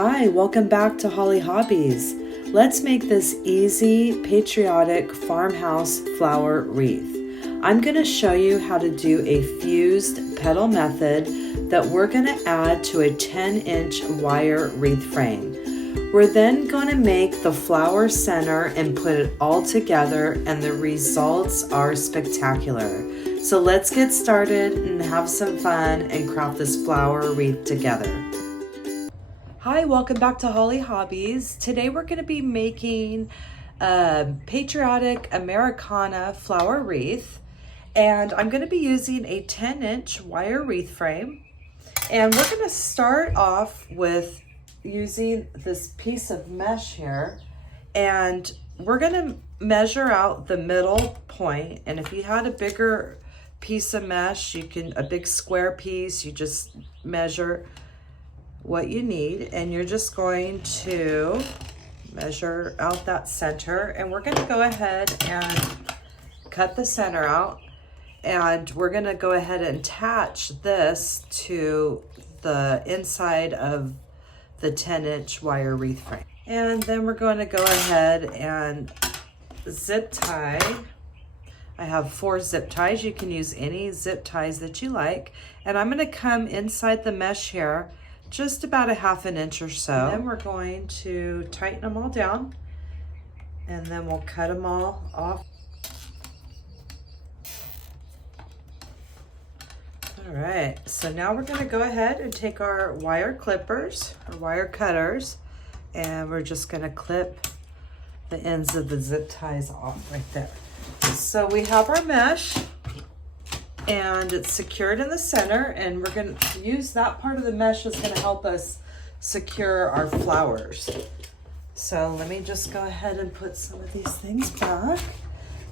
Hi, welcome back to Holly Hobbies. Let's make this easy, patriotic farmhouse flower wreath. I'm going to show you how to do a fused petal method that we're going to add to a 10-inch wire wreath frame. We're then going to make the flower center and put it all together, and the results are spectacular. So let's get started and have some fun and craft this flower wreath together. Hi, welcome back to Holly Hobbies. Today we're going to be making a patriotic Americana flower wreath, and I'm going to be using a 10-inch wire wreath frame. And we're going to start off with using this piece of mesh here, and we're going to measure out the middle point. And if you had a bigger piece of mesh, a big square piece, you just measure what you need, and you're just going to measure out that center, and we're going to go ahead and cut the center out, and we're going to go ahead and attach this to the inside of the 10-inch wire wreath frame. And then we're going to go ahead and zip tie. I have 4 zip ties. You can use any zip ties that you like, and I'm going to come inside the mesh here just about a ½ inch or so. And then we're going to tighten them all down, and then we'll cut them all off. All right, so now we're going to go ahead and take our wire clippers or wire cutters, and we're just going to clip the ends of the zip ties off right there. So we have our mesh, and it's secured in the center, and we're going to use that part of the mesh is going to help us secure our flowers. So let me just go ahead and put some of these things back.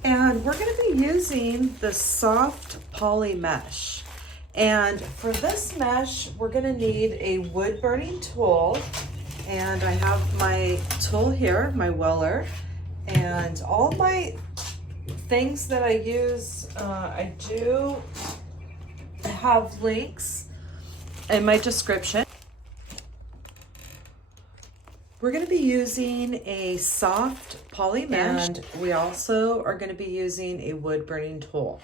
And we're going to be using the soft poly mesh. And for this mesh, we're going to need a wood burning tool. And I have my tool here, my weller, and all my things that I use, I do have links in my description. We're going to be using a soft poly mesh, and we also are going to be using a wood burning tool.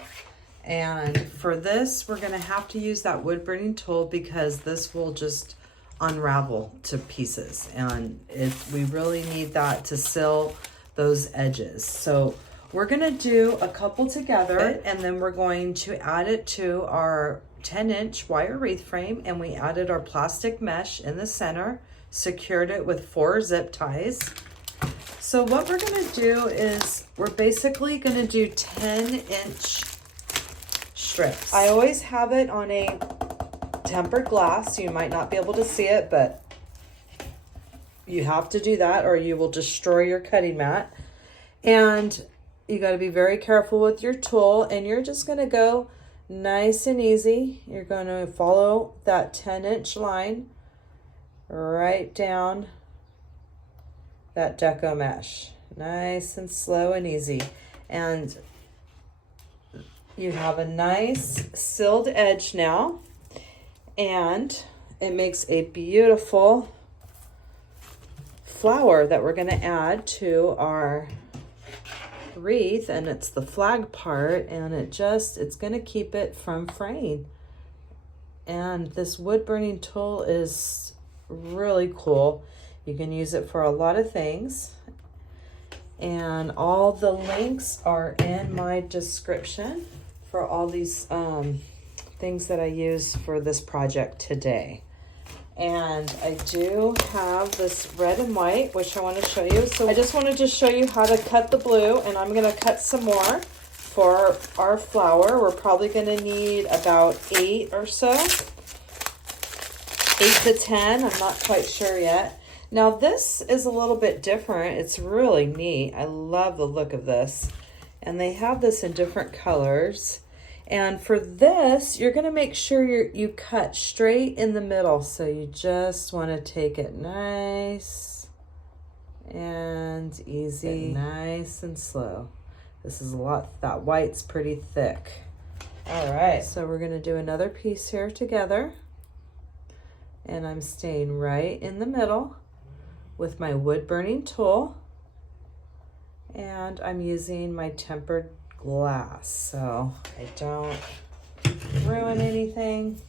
And for this, we're going to have to use that wood burning tool because this will just unravel to pieces, and we really need that to seal those edges. So we're going to do a couple together, and then we're going to add it to our 10-inch wire wreath frame, and we added our plastic mesh in the center, secured it with 4 zip ties. So what we're going to do is we're basically going to do 10-inch strips. I always have it on a tempered glass, so you might not be able to see it, but you have to do that or you will destroy your cutting mat. And you got to be very careful with your tool, and you're just going to go nice and easy. You're going to follow that 10-inch line right down that Deco mesh. Nice and slow and easy. And you have a nice sealed edge now, and it makes a beautiful flower that we're going to add to our wreath, and it's the flag part, and it's going to keep it from fraying. And this wood burning tool is really cool. You can use it for a lot of things, and all the links are in my description for all these things that I use for this project today. And I do have this red and white, which I want to show you. So I just wanted to show you how to cut the blue, and I'm going to cut some more for our flower. We're probably going to need about 8 or so. 8 to 10, I'm not quite sure yet. Now this is a little bit different. It's really neat. I love the look of this. And they have this in different colors. And for this, you're going to make sure you cut straight in the middle. So you just want to take it nice and easy, nice and slow. This is that white's pretty thick. All right, so we're going to do another piece here together. And I'm staying right in the middle with my wood burning tool. And I'm using my tempered glass so I don't ruin anything.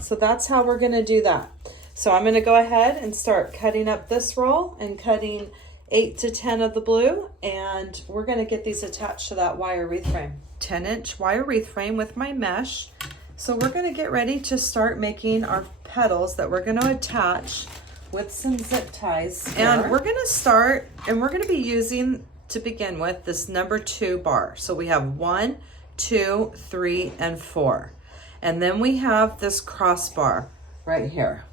So that's how we're gonna do that. So I'm gonna go ahead and start cutting up this roll and cutting 8 to 10 of the blue, and we're gonna get these attached to that wire wreath frame. 10-inch wire wreath frame with my mesh. So we're gonna get ready to start making our petals that we're gonna attach with some zip ties here. And we're gonna start, and we're gonna be using, to begin with, this number 2 bar. So we have 1, 2, 3, and 4. And then we have this crossbar right here.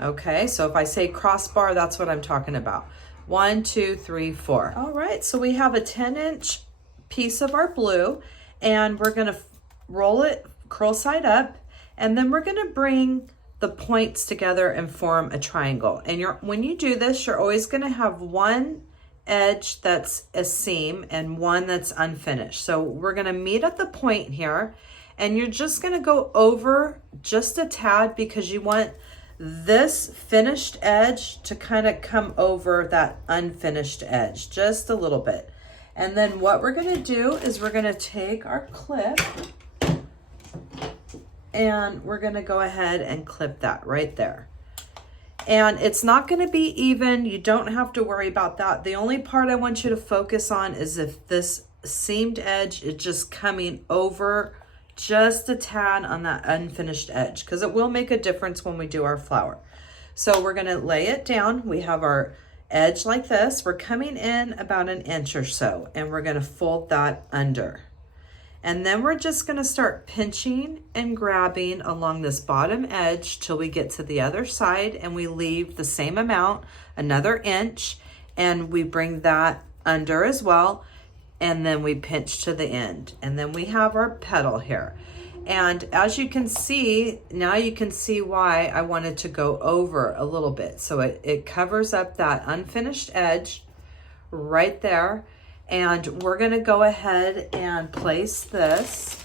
Okay, so if I say crossbar, that's what I'm talking about. 1, 2, 3, 4. All right, so we have a 10-inch piece of our blue, and we're gonna roll it curl side up, and then we're gonna bring the points together and form a triangle. And when you do this, you're always gonna have one edge that's a seam and one that's unfinished. So we're gonna meet at the point here, and you're just gonna go over just a tad because you want this finished edge to kind of come over that unfinished edge just a little bit. And then what we're gonna do is we're gonna take our clip and we're gonna go ahead and clip that right there. And it's not gonna be even, you don't have to worry about that. The only part I want you to focus on is if this seamed edge is just coming over just a tad on that unfinished edge, because it will make a difference when we do our flower. So we're gonna lay it down. We have our edge like this. We're coming in about 1 inch or so, and we're gonna fold that under. And then we're just gonna start pinching and grabbing along this bottom edge till we get to the other side, and we leave the same amount, another inch, and we bring that under as well. And then we pinch to the end. And then we have our petal here. And as you can see, now you can see why I wanted to go over a little bit. So it covers up that unfinished edge right there. And we're gonna go ahead and place this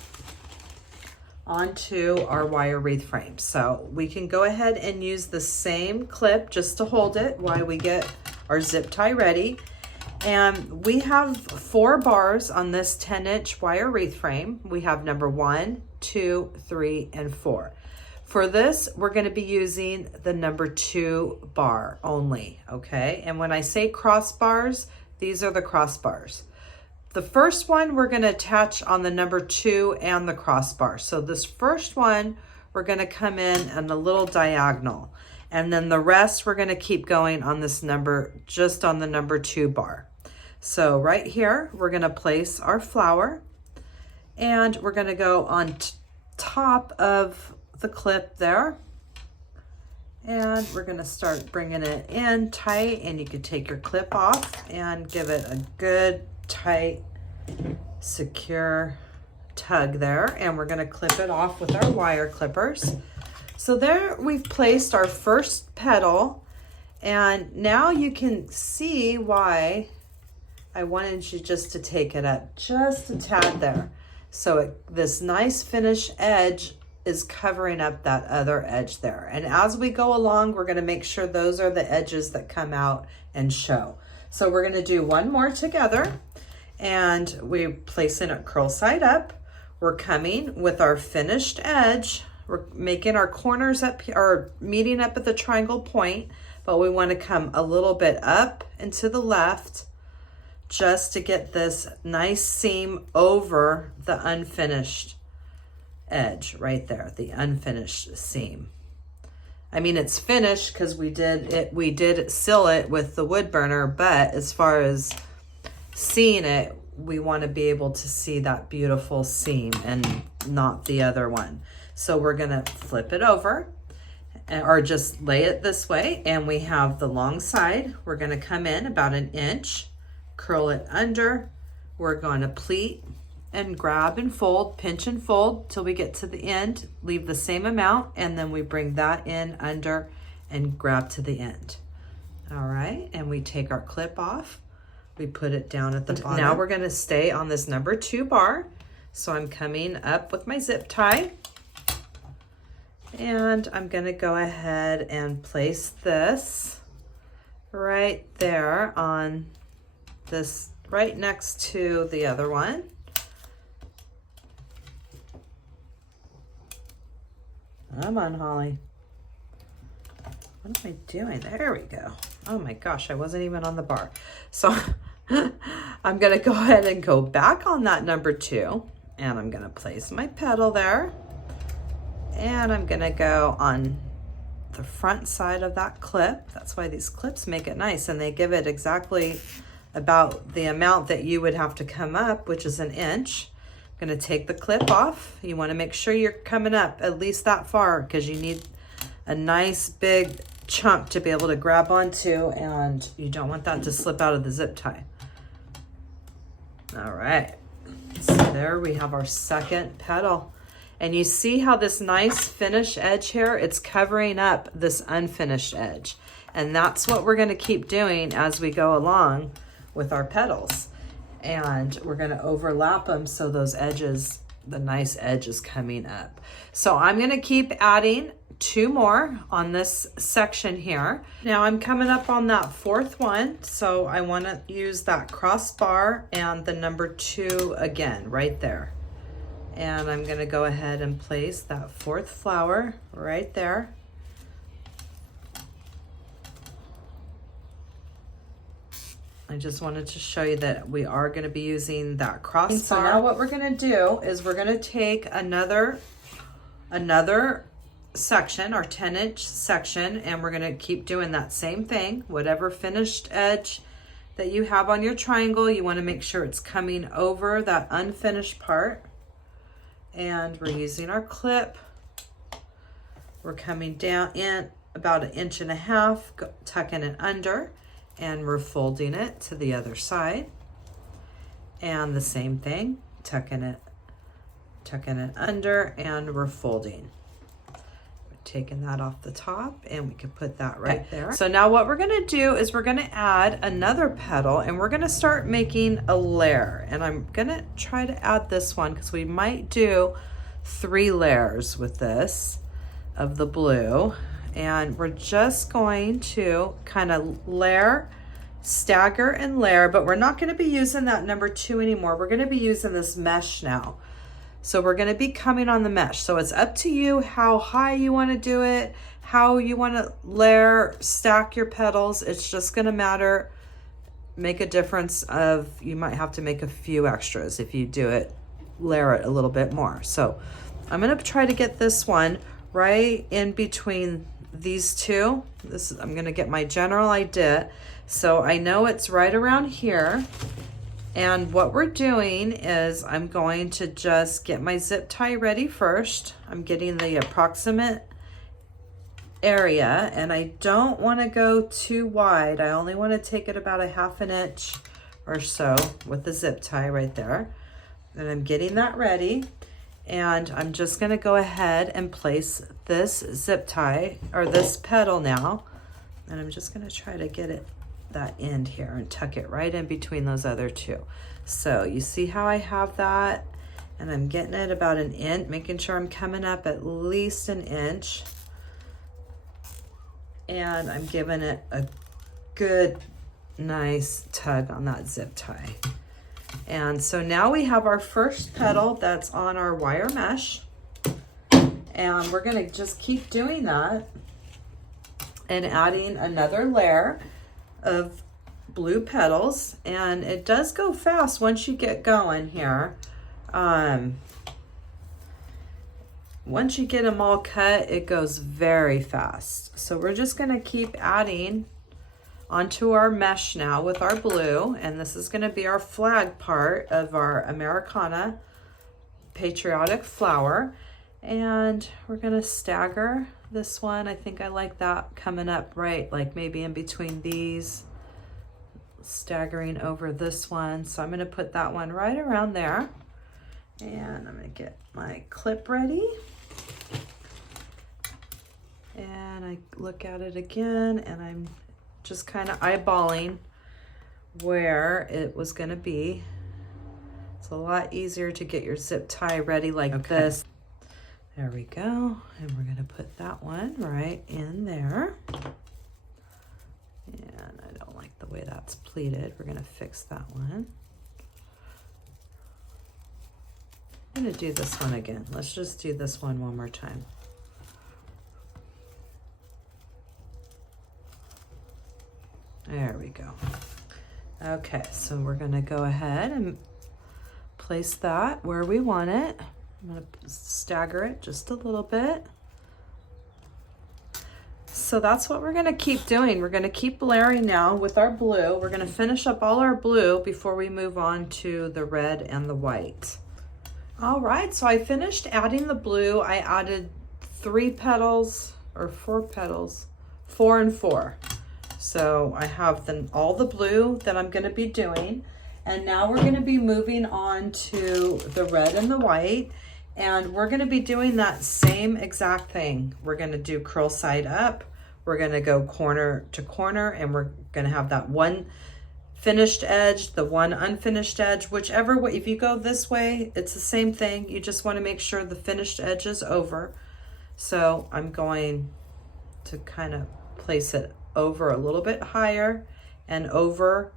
onto our wire wreath frame. So we can go ahead and use the same clip just to hold it while we get our zip tie ready. And we have 4 bars on this 10-inch wire wreath frame. We have number 1, 2, 3, and 4. For this, we're gonna be using the number 2 bar only, okay? And when I say crossbars, these are the crossbars. The first one we're gonna attach on the number 2 and the crossbar. So this first one, we're gonna come in a little diagonal. And then the rest, we're gonna keep going on this number, just on the number 2 bar. So right here, we're gonna place our flower, and we're gonna go on top of the clip there. And we're gonna start bringing it in tight, and you could take your clip off and give it a good, tight, secure tug there. And we're gonna clip it off with our wire clippers. So there we've placed our first petal, and now you can see why I wanted you just to take it up just a tad there. So this nice finish edge is covering up that other edge there. And as we go along, we're gonna make sure those are the edges that come out and show. So we're gonna do one more together, and we're placing it curl side up. We're coming with our finished edge. We're making our corners up here, or meeting up at the triangle point, but we want to come a little bit up and to the left just to get this nice seam over the unfinished edge right there, the unfinished seam. I mean, it's finished because we did seal it with the wood burner, but as far as seeing it, we want to be able to see that beautiful seam and not the other one. So we're gonna flip it over, or just lay it this way, and we have the long side. We're gonna come in about 1 inch, curl it under. We're gonna pleat and grab and fold, pinch and fold till we get to the end, leave the same amount, and then we bring that in under and grab to the end. All right, and we take our clip off. We put it down at the bottom. Now we're gonna stay on this number 2 bar. So I'm coming up with my zip tie, And I'm gonna go ahead and place this right there on this, right next to the other one. Come on, Holly. What am I doing? There we go. Oh my gosh, I wasn't even on the bar. So I'm gonna go ahead and go back on that number 2, and I'm gonna place my petal there. And I'm gonna go on the front side of that clip. That's why these clips make it nice, and they give it exactly about the amount that you would have to come up, which is 1 inch. I'm gonna take the clip off. You wanna make sure you're coming up at least that far, because you need a nice big chunk to be able to grab onto, and you don't want that to slip out of the zip tie. All right, so there we have our second petal. And you see how this nice finished edge here, it's covering up this unfinished edge. And that's what we're gonna keep doing as we go along with our petals. And we're gonna overlap them so those edges, the nice edge is coming up. So I'm gonna keep adding 2 more on this section here. Now I'm coming up on that 4th one, so I wanna use that crossbar and the number 2 again, right there. And I'm gonna go ahead and place that 4th flower right there. I just wanted to show you that we are gonna be using that crossbar. So now what we're gonna do is we're gonna take another section, our 10-inch section, and we're gonna keep doing that same thing. Whatever finished edge that you have on your triangle, you wanna make sure it's coming over that unfinished part. And we're using our clip. We're coming down in about 1.5 inches, tucking it under, and we're folding it to the other side. And the same thing, tucking it under, and we're folding. We're taking that off the top, and we can put that right there. So now what we're gonna do is we're gonna add another petal, and we're gonna start making a layer. And I'm gonna try to add this one because we might do 3 layers with this of the blue. And we're just going to kind of layer, stagger and layer, but we're not gonna be using that number 2 anymore. We're gonna be using this mesh now. So we're gonna be coming on the mesh. So it's up to you how high you wanna do it, how you wanna layer, stack your petals. It's just gonna make a difference of, you might have to make a few extras if you do it, layer it a little bit more. So I'm gonna try to get this one right in between these 2. I'm gonna get my general idea. So I know it's right around here. And what we're doing is I'm going to just get my zip tie ready first. I'm getting the approximate area, and I don't want to go too wide. I only want to take it about 1/2 inch or so with the zip tie right there. And I'm getting that ready. And I'm just going to go ahead and place this zip tie, or this petal now. And I'm just going to try to get it, that end here, and tuck it right in between those other 2. So you see how I have that, and I'm getting it about 1 inch, making sure I'm coming up at least 1 inch. And I'm giving it a good, nice tug on that zip tie. And so now we have our first petal that's on our wire mesh. And we're gonna just keep doing that and adding another layer of blue petals. And it does go fast once you get going here. Once you get them all cut, it goes very fast. So we're just gonna keep adding onto our mesh now with our blue, and this is gonna be our flag part of our Americana patriotic flower. And we're gonna stagger this one. I think I like that coming up right, like maybe in between these, staggering over this one. So I'm gonna put that one right around there. And I'm gonna get my clip ready. And I look at it again, and I'm just kind of eyeballing where it was gonna be. It's a lot easier to get your zip tie ready like this. There we go. And we're gonna put that one right in there. And I don't like the way that's pleated. We're gonna fix that one. I'm gonna do this one again. Let's just do this one more time. There we go. Okay, so we're gonna go ahead and place that where we want it. I'm gonna stagger it just a little bit. So that's what we're gonna keep doing. We're gonna keep layering now with our blue. We're gonna finish up all our blue before we move on to the red and the white. All right, so I finished adding the blue. I added 3 petals or 4 petals, 4 and 4. So I have all the blue that I'm gonna be doing. And now we're gonna be moving on to the red and the white. And we're gonna be doing that same exact thing. We're gonna do curl side up. We're gonna go corner to corner, and we're gonna have that one finished edge, the one unfinished edge, whichever way. If you go this way, it's the same thing. You just wanna make sure the finished edge is over. So I'm going to kind of place it over a little bit higher and over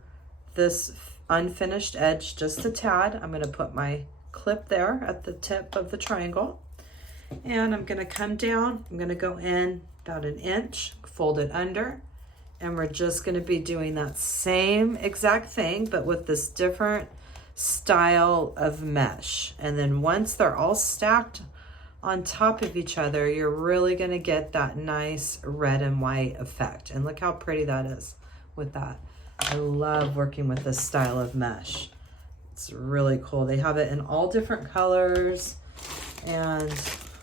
this unfinished edge just a tad. I'm gonna put my clip there at the tip of the triangle, and I'm gonna come down. I'm gonna go in about 1 inch, fold it under, and we're just gonna be doing that same exact thing, but with this different style of mesh. And then once they're all stacked on top of each other, you're really gonna get that nice red and white effect. And look how pretty that is with that. I love working with this style of mesh. It's really cool. They have it in all different colors, and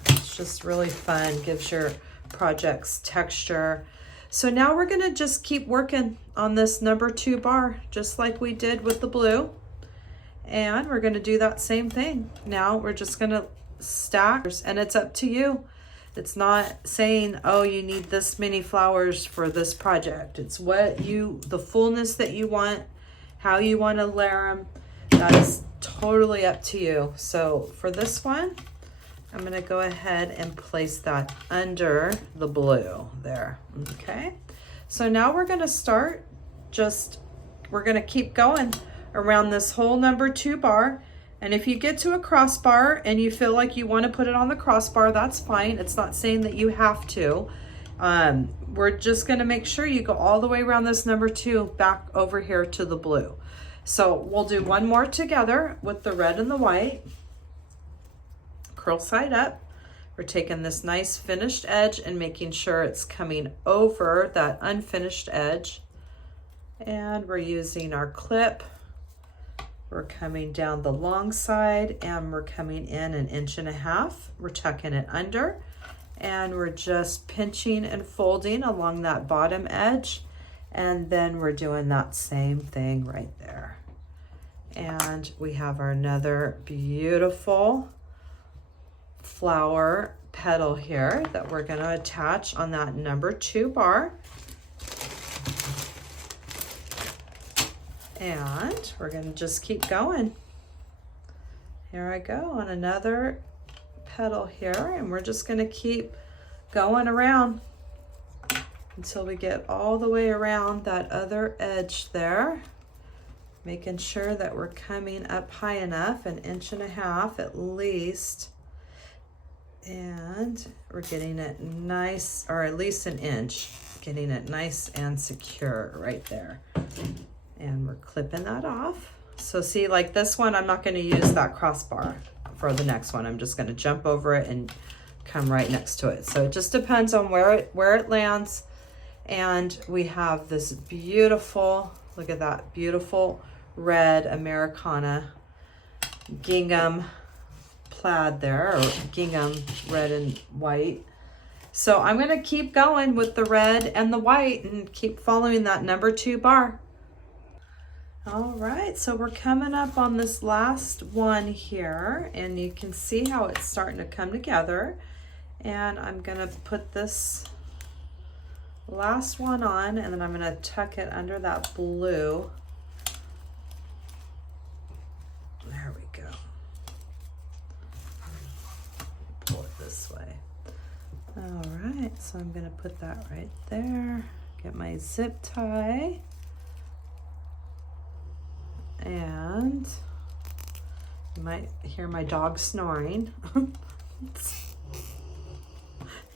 it's just really fun. Gives your projects texture. So now we're gonna just keep working on this number 2 bar, just like we did with the blue. And we're gonna do that same thing. Now we're just gonna stack, and it's up to you. It's not saying, oh, you need this many flowers for this project. It's the fullness that you want, how you want to layer them. That is totally up to you. So for this one, I'm gonna go ahead and place that under the blue there, okay? So now we're gonna start we're gonna keep going around this whole number 2 bar. And if you get to a crossbar and you feel like you want to put it on the crossbar, that's fine. It's not saying that you have to. We're just going to make sure you go all the way around this number 2 back over here to the blue. So we'll do one more together with the red and the white. Curl side up. We're taking this nice finished edge and making sure it's coming over that unfinished edge. And we're using our clip. We're coming down the long side, and we're coming in 1.5 inches. We're tucking it under, and we're just pinching and folding along that bottom edge. And then we're doing that same thing right there. And we have our another beautiful flower petal here that we're going to attach on that number 2 bar. And we're going to just keep going. Here I go on another petal here, and we're just going to keep going around until we get all the way around that other edge there, making sure that we're coming up high enough, 1.5 inches at least, and we're getting it nice, or at least 1 inch, getting it nice and secure right there. And we're clipping that off. So see, like this one, I'm not going to use that crossbar for the next one. I'm just going to jump over it and come right next to it. So it just depends on where it lands. And we have this beautiful, look at that, beautiful red Americana gingham plaid there, or gingham red and white. So I'm going to keep going with the red and the white and keep following that number 2 bar. All right, so we're coming up on this last one here, and you can see how it's starting to come together. And I'm gonna put this last one on, and then I'm gonna tuck it under that blue. There we go. Pull it this All right, so I'm gonna put that right there. Get my zip tie. And you might hear my dog snoring.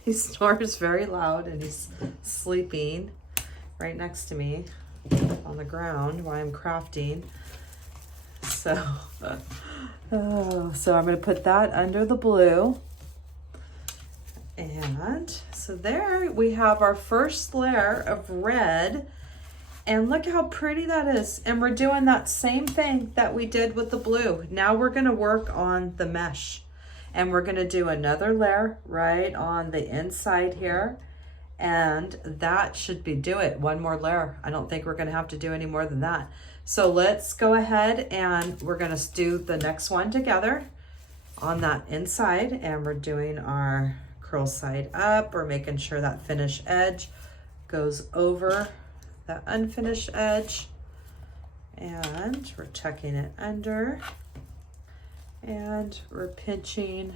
He snores very loud and he's sleeping right next to me on the ground while I'm crafting. So, so I'm going to put that under the blue. And so there we have our first layer of red. And look how pretty that is. And we're doing that same thing that we did with the blue. Now we're going to work on the mesh. And we're going to do another layer right on the inside here. And that should do it. One more layer. I don't think we're going to have to do any more than that. So let's go ahead and we're going to do the next one together on that inside. And we're doing our curl side up. We're making sure that finished edge goes over that unfinished edge. And we're tucking it under. And we're pinching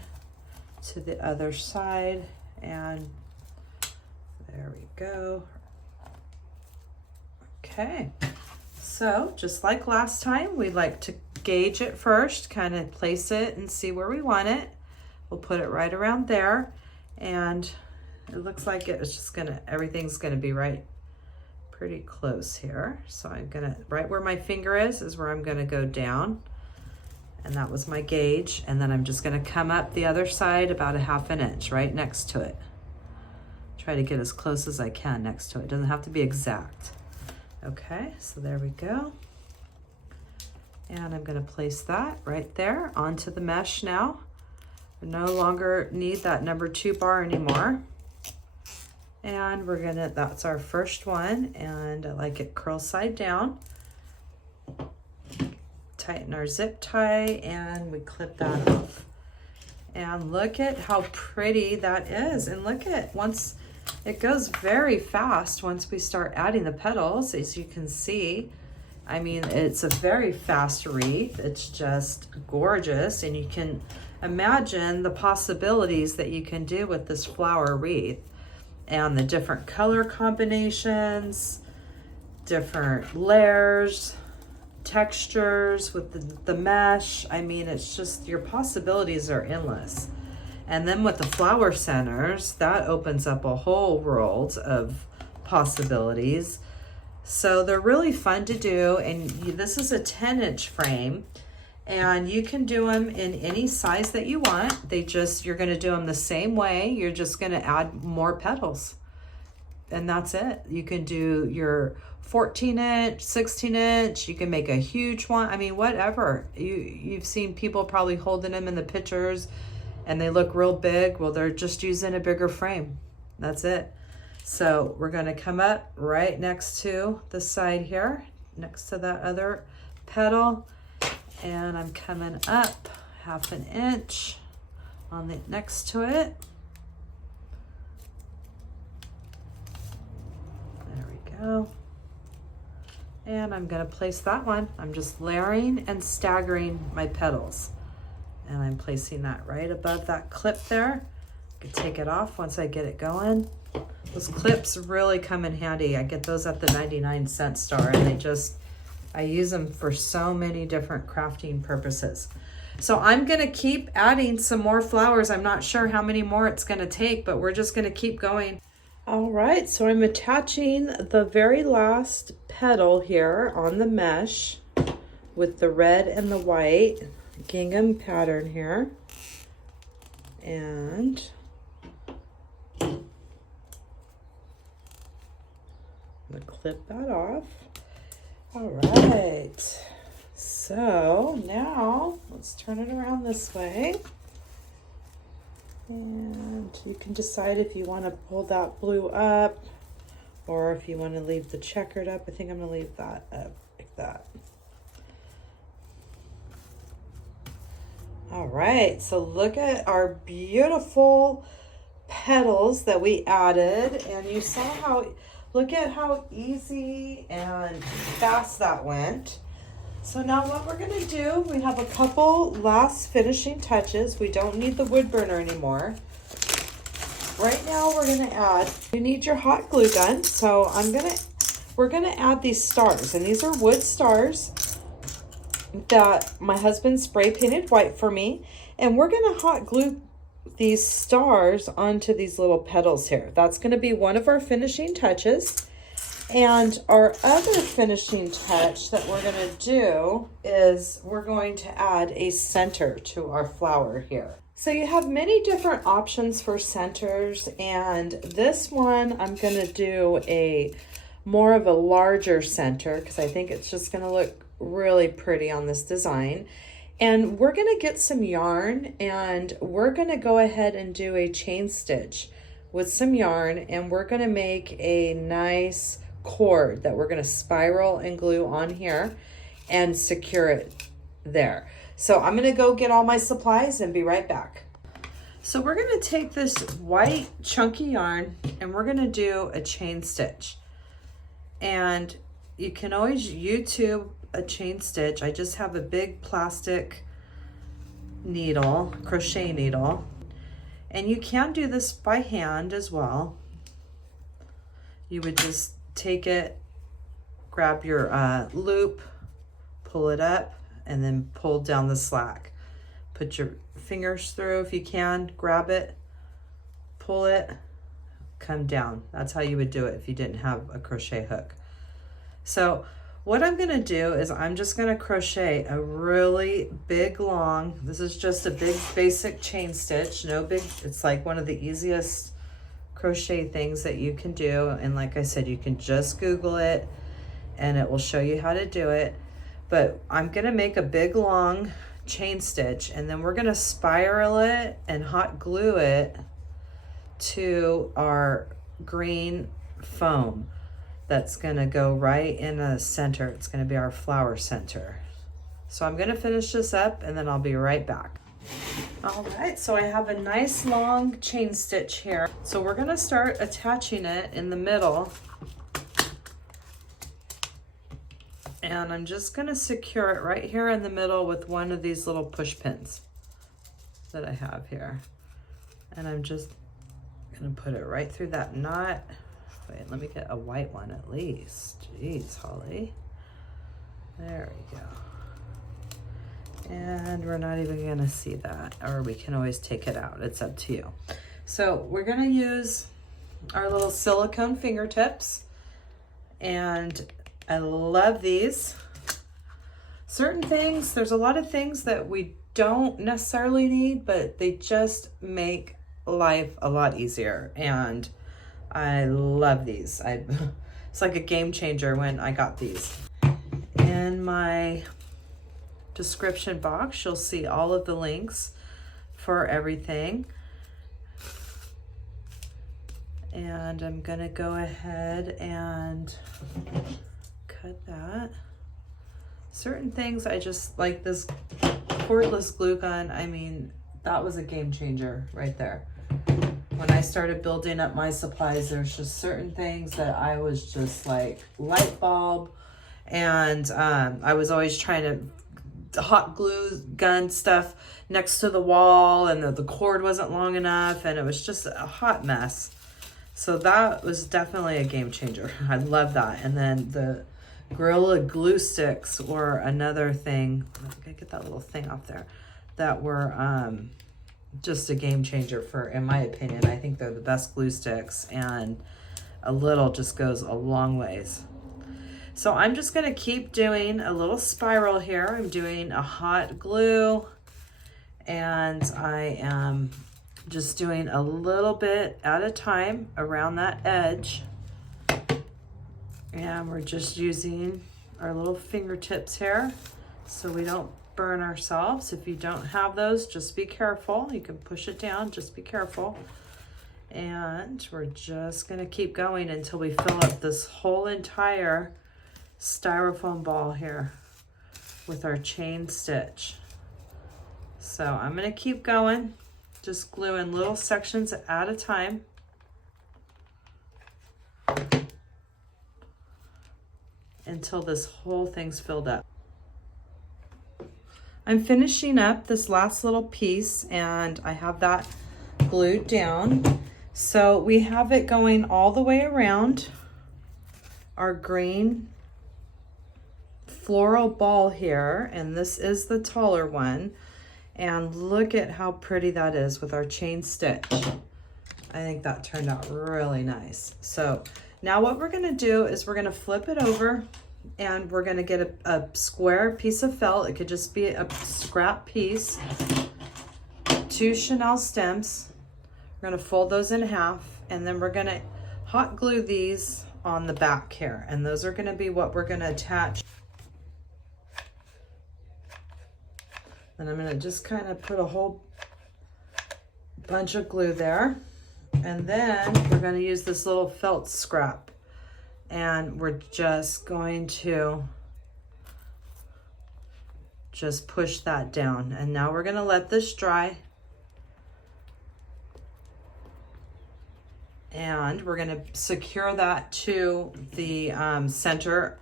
to the other side, and there we go. Okay, so just like last time, we like to gauge it first, kind of place it and see where we want it. We'll put it right around there, and it looks like it's just everything's gonna be right pretty close here. So I'm gonna, right where my finger is where I'm gonna go down. And that was my gauge. And then I'm just gonna come up the other side about 1/2 inch right next to it. Try to get as close as I can next to it. It doesn't have to be exact. Okay, so there we go. And I'm gonna place that right there onto the mesh now. We no longer need that number 2 bar anymore. And we're gonna, that's our first one. And I like it curl side down. Tighten our zip tie and we clip that off. And look at how pretty that is. And look at, once it goes very fast once we start adding the petals, as you can see. I mean, it's a very fast wreath. It's just gorgeous. And you can imagine the possibilities that you can do with this flower wreath and the different color combinations, different layers, textures with the mesh. I mean, it's just, your possibilities are endless. And then with the flower centers, that opens up a whole world of possibilities. So they're really fun to do. And this is a 10-inch frame, and you can do them in any size that you want. You're going to do them the same way. You're just going to add more petals, and that's it. You can do your 14-inch, 16-inch, you can make a huge one. I mean, whatever. You've seen people probably holding them in the pictures and they look real big. Well, they're just using a bigger frame. That's it. So we're gonna come up right next to the side here, next to that other petal. And I'm coming up 1/2 inch on the next to it. There we go. And I'm gonna place that one. I'm just layering and staggering my petals. And I'm placing that right above that clip there. I can take it off once I get it going. Those clips really come in handy. I get those at the 99-cent store, and I use them for so many different crafting purposes. So I'm gonna keep adding some more flowers. I'm not sure how many more it's gonna take, but we're just gonna keep going. All right, so I'm attaching the very last petal here on the mesh with the red and the white gingham pattern here. And I'm gonna clip that off. All right, so now let's turn it around this way. And you can decide if you want to pull that blue up or if you want to leave the checkered up. I think I'm going to leave that up like that. All right, so look at our beautiful petals that we added. And you saw how, look at how easy and fast that went. So now what we're gonna do, we have a couple last finishing touches. We don't need the wood burner anymore. right now we're gonna add, you need your hot glue gun. So we're gonna add these stars, and these are wood stars that my husband spray painted white for me. And we're gonna hot glue these stars onto these little petals here. That's gonna be one of our finishing touches. And our other finishing touch that we're gonna do is we're going to add a center to our flower here. So you have many different options for centers, and this one I'm gonna do a more of a larger center because I think it's just gonna look really pretty on this design. And we're gonna get some yarn, and we're gonna go ahead and do a chain stitch with some yarn, and we're gonna make a nice cord that we're gonna spiral and glue on here and secure it there. So I'm gonna go get all my supplies and be right back. So we're gonna take this white chunky yarn and we're gonna do a chain stitch. And you can always YouTube a chain stitch. I just have a big plastic needle, crochet needle. And you can do this by hand as well. You would just take it, grab your loop, pull it up, and then pull down the slack. Put your fingers through if you can, grab it, pull it, come down. That's how you would do it if you didn't have a crochet hook. So what I'm gonna do is I'm just gonna crochet a really big long, this is just a big basic chain stitch, no big, it's like one of the easiest crochet things that you can do. And like I said, you can just Google it and it will show you how to do it. But I'm gonna make a big long chain stitch, and then we're gonna spiral it and hot glue it to our green foam that's gonna go right in the center. It's gonna be our flower center. So I'm gonna finish this up and then I'll be right back. All right, so I have a nice long chain stitch here. So we're gonna start attaching it in the middle. And I'm just gonna secure it right here in the middle with one of these little push pins that I have here. And I'm just gonna put it right through that knot. Wait, let me get a white one at least. Jeez, Holly. There we go. And we're not even gonna see that, or we can always take it out. It's up to you. So we're gonna use our little silicone fingertips, and I love these. Certain things, there's a lot of things that we don't necessarily need, but they just make life a lot easier. And I love these. It's like a game changer when I got these. In my description box, you'll see all of the links for everything. And I'm gonna go ahead and cut that. Certain things I just like, this cordless glue gun. I mean, that was a game changer right there. When I started building up my supplies, there's just certain things that I was just like light bulb, and I was always trying to hot glue gun stuff next to the wall, and the cord wasn't long enough, and it was just a hot mess. So that was definitely a game changer. I love that. And then the Gorilla glue sticks were another thing. I gotta get that little thing off there. That were just a game changer for, in my opinion. I think they're the best glue sticks, and a little just goes a long ways. So I'm just gonna keep doing a little spiral here. I'm doing a hot glue, and I am just doing a little bit at a time around that edge. And we're just using our little fingertips here so we don't burn ourselves. If you don't have those, just be careful. You can push it down, just be careful. And we're just gonna keep going until we fill up this whole entire styrofoam ball here with our chain stitch. So I'm gonna keep going, just gluing little sections at a time. Until this whole thing's filled up. I'm finishing up this last little piece, and I have that glued down. So we have it going all the way around our green floral ball here, and this is the taller one. And look at how pretty that is with our chain stitch. I think that turned out really nice. So now what we're gonna do is we're gonna flip it over, and we're gonna get a square piece of felt. It could just be a scrap piece, 2 chenille stems. We're gonna fold those in half, and then we're gonna hot glue these on the back here. And those are gonna be what we're gonna attach. And I'm gonna just kind of put a whole bunch of glue there. And then we're gonna use this little felt scrap. And we're just going to just push that down. And now we're gonna let this dry. And we're gonna secure that to the center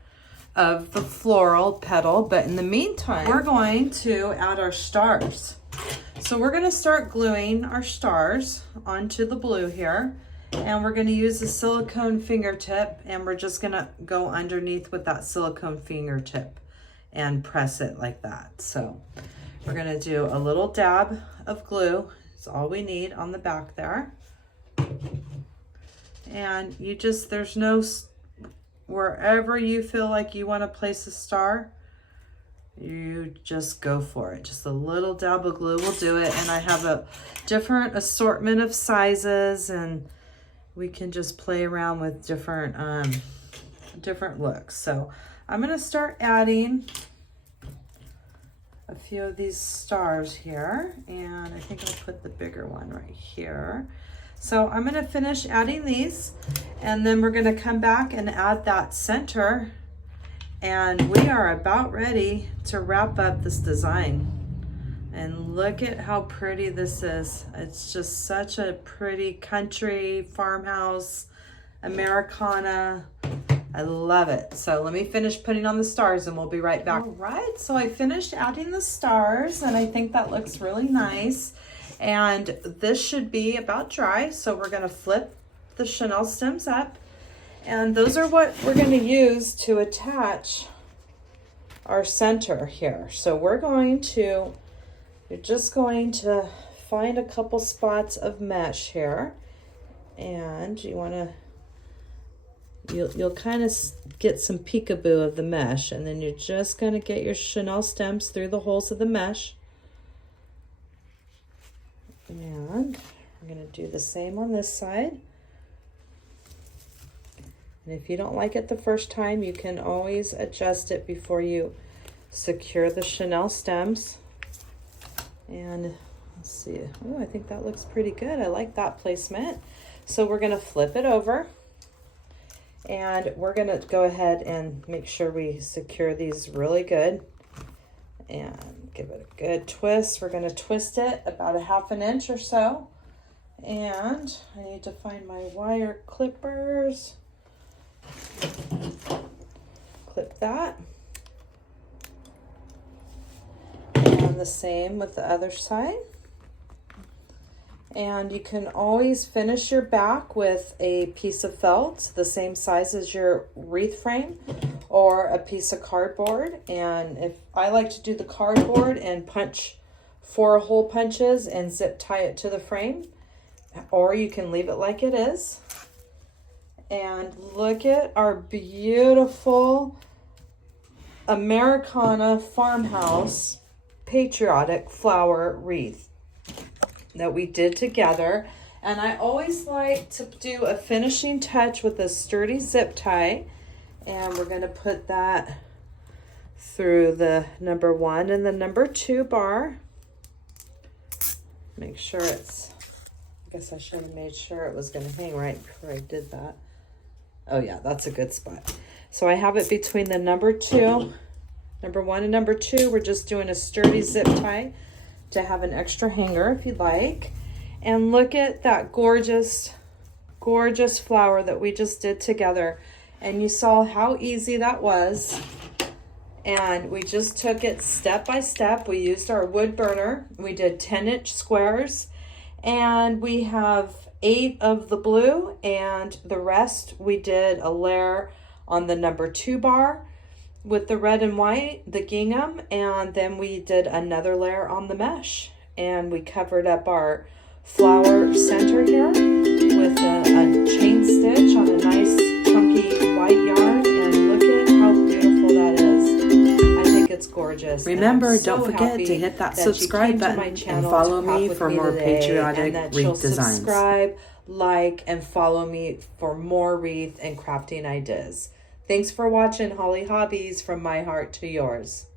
of the floral petal. But in the meantime, we're going to add our stars. So we're gonna start gluing our stars onto the blue here. And we're gonna use a silicone fingertip, and we're just gonna go underneath with that silicone fingertip and press it like that. So we're gonna do a little dab of glue. It's all we need on the back there. And you just, there's no, wherever you feel like you want to place a star, you just go for it. Just a little dab of glue will do it. And I have a different assortment of sizes, and we can just play around with different different looks. So I'm going to start adding a few of these stars here, and I think I'll put the bigger one right here. So I'm going to finish adding these, and then we're going to come back and add that center, and we are about ready to wrap up this design. And look at how pretty this is. It's just such a pretty country farmhouse Americana. I love it. So let me finish putting on the stars, and we'll be right back. All right, so I finished adding the stars, and I think that looks really nice. And this should be about dry, so we're gonna flip the chenille stems up, and those are what we're gonna use to attach our center here. So you're just going to find a couple spots of mesh here, and you'll kind of get some peekaboo of the mesh, and then you're just gonna get your chenille stems through the holes of the mesh. And we're going to do the same on this side. And if you don't like it the first time, you can always adjust it before you secure the chenille stems. And let's see. Oh, I think that looks pretty good. I like that placement. So we're going to flip it over. And we're going to go ahead and make sure we secure these really good. And give it a good twist. We're going to twist it about 1/2 inch or so. And I need to find my wire clippers. Clip that. And the same with the other side. And you can always finish your back with a piece of felt, the same size as your wreath frame, or a piece of cardboard. And if I like to do the cardboard and punch 4 hole punches and zip tie it to the frame, or you can leave it like it is. And look at our beautiful Americana farmhouse patriotic flower wreath that we did together. And I always like to do a finishing touch with a sturdy zip tie, and we're going to put that through the number 1 and the number 2 bar. Make sure it's, I guess I should have made sure it was going to hang right before I did that. Oh yeah, that's a good spot. So I have it between the number 1 and number 2. We're just doing a sturdy zip tie to have an extra hanger if you'd like. And look at that gorgeous, gorgeous flower that we just did together. And you saw how easy that was. And we just took it step by step. We used our wood burner. We did 10-inch squares. And we have 8 of the blue, and the rest we did a layer on the number 2 bar with the red and white, the gingham, and then we did another layer on the mesh. And we covered up our flower center here with a chain stitch on a nice chunky white yarn, and look at how beautiful that is. I think it's gorgeous. Remember, don't forget to hit that subscribe button and follow me for more patriotic wreath designs. Subscribe, like, and follow me for more wreath and crafting ideas. Thanks for watching Holly Hobbies, from my heart to yours.